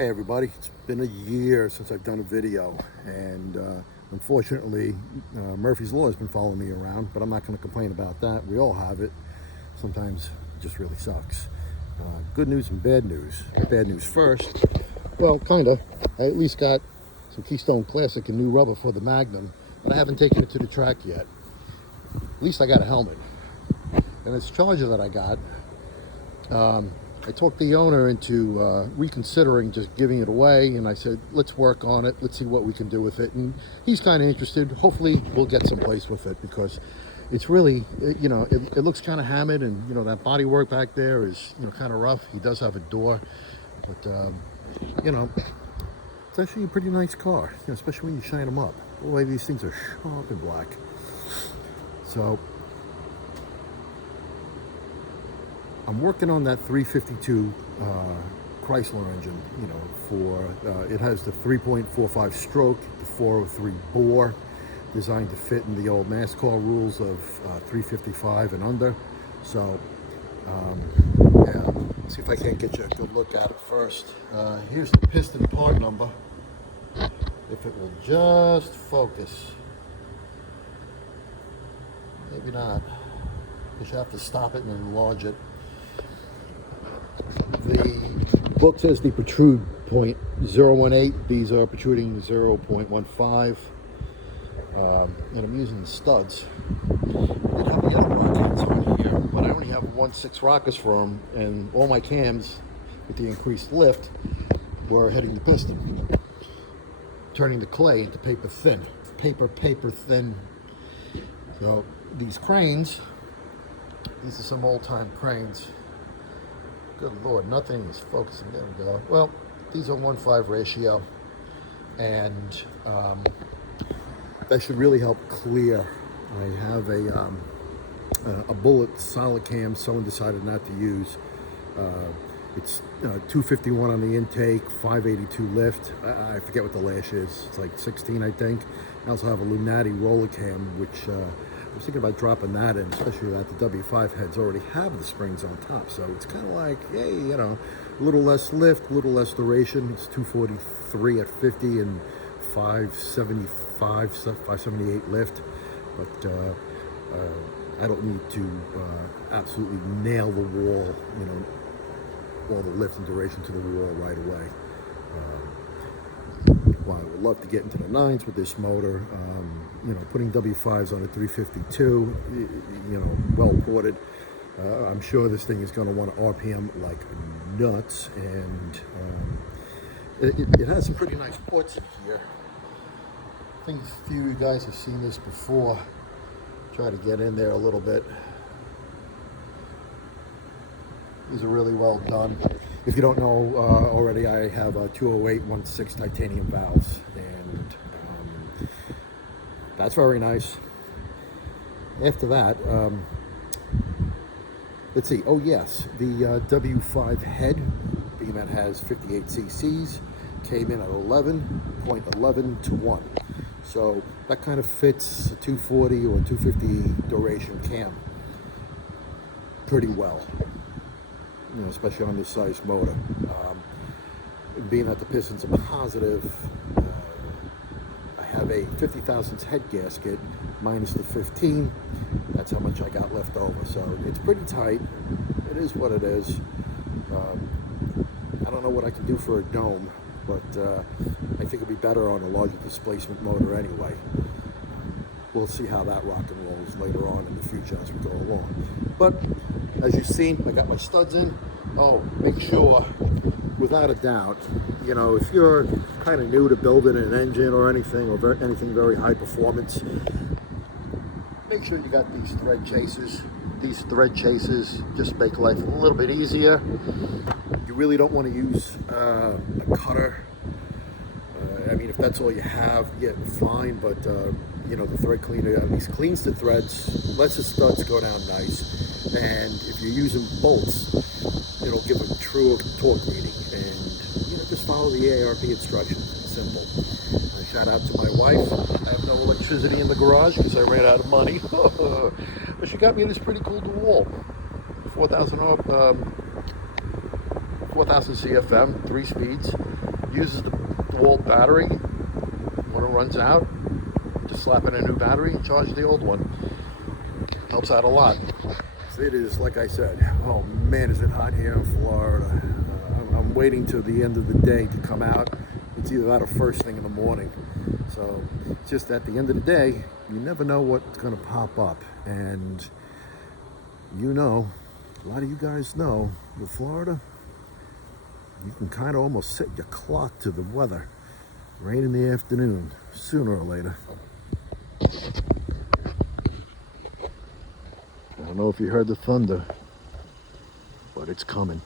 Hey everybody, it's been a year since I've done a video, and unfortunately Murphy's Law has been following me around, but I'm not going to complain about that. We all have it. Sometimes it just really sucks. Good news and bad news. Bad news first. Well, kinda. I at least got some Keystone Classic and new rubber for the Magnum, but I haven't taken it to the track yet. At least I got a helmet. And this Charger that I got, I talked the owner into reconsidering just giving it away, and I said, let's work on it. Let's see what we can do with it. And he's kind of interested. Hopefully we'll get someplace with it, because it's really, it looks kind of hammered, and, that body work back there is, kind of rough. He does have a door, but, it's actually a pretty nice car, especially when you shine them up. Boy, these things are sharp and black. So I'm working on that 352 Chrysler engine, it has the 3.45 stroke, the 403 bore, designed to fit in the old NASCAR rules of 355 and under. So, yeah, see if I can't get you a good look at it first. Here's the piston part number, if it will just focus. Maybe not, because you have to stop it and enlarge it. The book says the protrude point 0.18. These are protruding 0.15. And I'm using the studs. I did have the other rock cams on here, but I only have 1/6 rockers for them, and all my cams with the increased lift were hitting the piston, turning the clay into paper thin. Paper thin. So these cranes, these are some old-time cranes. Good Lord, nothing is focusing. There we go. Well, these are 1:5 ratio, and that should really help clear. I have a bullet solid cam someone decided not to use. It's 251 on the intake, 582 lift. I forget what the lash is. It's like 16, I think. I also have a Lunati roller cam, which I was thinking about dropping that in, especially that the W5 heads already have the springs on top. So it's kind of like, hey, a little less lift, a little less duration. It's 243 at 50 and 575, 578 lift. But I don't need to absolutely nail the wall, all the lift and duration to the wall right away. Well, I would love to get into the 9s with this motor. Putting W5s on a 352, well ported. I'm sure this thing is going to want to RPM like nuts, and it has some pretty nice ports in here. I think a few of you guys have seen this before. Try to get in there a little bit. These are really well done. If you don't know already, I have a 208/16 titanium valves, and that's very nice. After that, let's see. Oh yes, the W5 head, being that has 58 cc's, came in at 11.11 to 1. So that kind of fits a 240 or 250 duration cam pretty well. Especially on this size motor. Being that the pistons are positive, I have a 50 thousandths head gasket minus the 15. That's how much I got left over. So it's pretty tight. It is what it is. I don't know what I can do for a dome, but I think it'd be better on a larger displacement motor anyway. We'll see how that rock and rolls later on in the future as we go along. But as you've seen, I got my studs in. Oh, make sure, without a doubt, if you're kind of new to building an engine or anything, or anything very high performance, make sure you got these thread chasers. These thread chasers just make life a little bit easier. You really don't want to use a cutter. I mean, if that's all you have, yeah, fine, but the thread cleaner at least cleans the threads, lets the studs go down nice, and if you're using bolts, it'll give a true torque reading, and just follow the ARP instructions. It's simple. Shout out to my wife. I have no electricity in the garage because I ran out of money, but she got me this pretty cool DeWalt 4000 4,000 CFM, 3 speeds. Uses the DeWalt battery. When it runs out, just slap in a new battery and charge the old one. Helps out a lot. So it is, like I said, oh man, is it hot here in Florida. I'm waiting till the end of the day to come out. It's either that or first thing in the morning. So just at the end of the day, you never know what's going to pop up. And you know, a lot of you guys know, in Florida, you can kind of almost set your clock to the weather. Rain in the afternoon, sooner or later. I don't know if you heard the thunder, but it's coming.